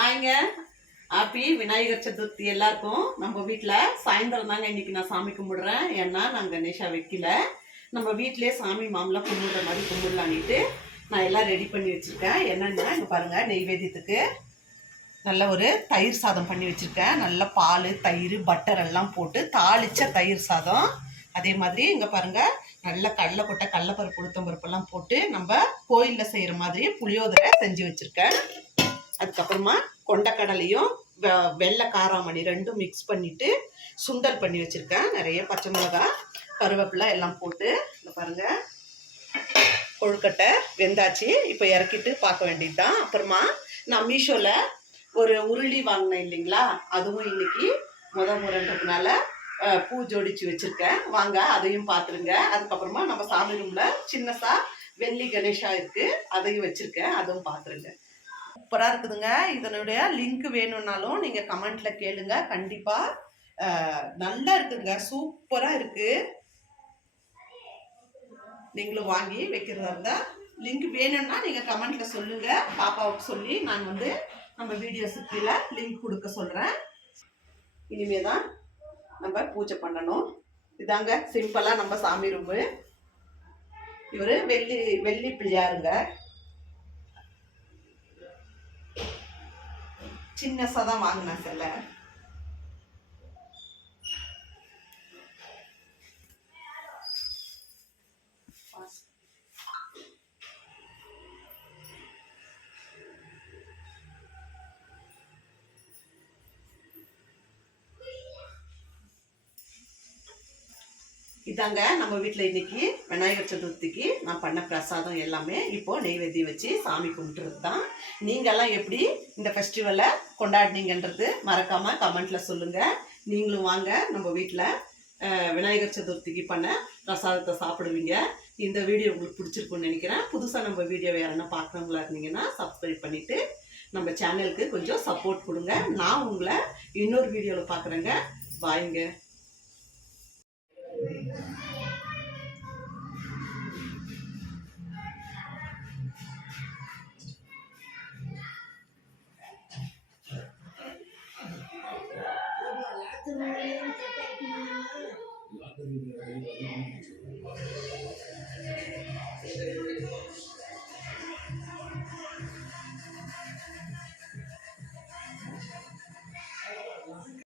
ஹாய்ங்க. Happy Vinayagar Chaturthi எல்லாருக்கும். நம்ம வீட்டில் சாயந்தரம் தாங்க இன்னைக்கு நான் சாமி கும்பிடுறேன். ஏன்னா நான் கணேஷா வைக்கல. நம்ம வீட்டிலே சாமி மாமலாம் கும்பிடுற மாதிரி கும்பிடலான்ட்டு நான் எல்லாம் ரெடி பண்ணி வச்சுருக்கேன். என்னென்னா இங்கே பாருங்கள், நெய்வேத்தியத்துக்கு நல்ல ஒரு தயிர் சாதம் பண்ணி வச்சுருக்கேன். நல்ல பால், தயிர், பட்டர் எல்லாம் போட்டு தாளித்த தயிர் சாதம். அதே மாதிரி இங்கே பாருங்கள், நல்ல கடலைக்கொட்டை, கடலைப்பருப்பு, உளுத்தம்பருப்பெல்லாம் போட்டு நம்ம கோயிலில் செய்கிற மாதிரி புளியோதரை செஞ்சு வச்சுருக்கேன். அதுக்கப்புறமா கொண்டக்கடலையும் வெள்ளை காராமணி ரெண்டும் மிக்ஸ் பண்ணிவிட்டு சுண்டல் பண்ணி வச்சுருக்கேன். நிறைய பச்சை மிளகா, கருவேப்பிலை எல்லாம் போட்டு இந்த பாருங்கள், கொழுக்கட்டை வெந்தாச்சு. இப்போ இறக்கிட்டு பார்க்க வேண்டியது தான். அப்புறமா நான் மீஷோவில் ஒரு உருளி வாங்கினேன் இல்லைங்களா, அதுவும் இன்னைக்கு முறைன்றதுனால பூ ஜோடிச்சு வச்சுருக்கேன். வாங்க அதையும் பார்த்துருங்க. அதுக்கப்புறமா நம்ம சாமி ரூமில் சின்னசா வெள்ளி கணேஷா இருக்குது, அதையும் வச்சுருக்கேன், அதுவும் பார்த்துருங்க. சூப்பராக இருக்குதுங்க. இதனுடைய லிங்க் வேணும்னாலும் நீங்கள் கமெண்ட்டில் கேளுங்க. கண்டிப்பாக நல்லா இருக்குதுங்க, சூப்பராக இருக்குது. நீங்களும் வாங்கி வைக்கிறதா இருந்தால் லிங்க் வேணும்னா நீங்கள் கமெண்ட்டில் சொல்லுங்கள். பாப்பாவுக்கு சொல்லி நான் நம்ம வீடியோஸுக்கு கீழே லிங்க் கொடுக்க சொல்கிறேன். இனிமே தான் நம்ம பூஜை பண்ணணும். இதாங்க சிம்பிளாக நம்ம சாமி ரூமு. இவர் வெள்ளி பிள்ளையாருங்க. சின்னசா தான் வாங்கினேன் சில. இதாங்க நம்ம வீட்டில் இன்னைக்கு விநாயகர் சதுர்த்திக்கு நான் பண்ண பிரசாதம் எல்லாமே. இப்போ நெய்வேத்தியம் வச்சு சாமி கும்பிட்டுறது தான். நீங்கள்லாம் எப்படி இந்த ஃபெஸ்டிவலை கொண்டாடினீங்கன்றது மறக்காமல் கமெண்ட்டில் சொல்லுங்கள். நீங்களும் வாங்க நம்ம வீட்டில் விநாயகர் சதுர்த்திக்கு பண்ண பிரசாதத்தை சாப்பிடுவீங்க. இந்த வீடியோ உங்களுக்கு பிடிச்சிருக்குன்னு நினைக்கிறேன். புதுசாக நம்ம வீடியோ யாருன்னா பார்க்குறவங்களா இருந்தீங்கன்னா சப்ஸ்கிரைப் பண்ணிவிட்டு நம்ம சேனலுக்கு கொஞ்சம் சப்போர்ட் கொடுங்க. நான் உங்களை இன்னொரு வீடியோவில் பார்க்குறேங்க. பாய்ங்க.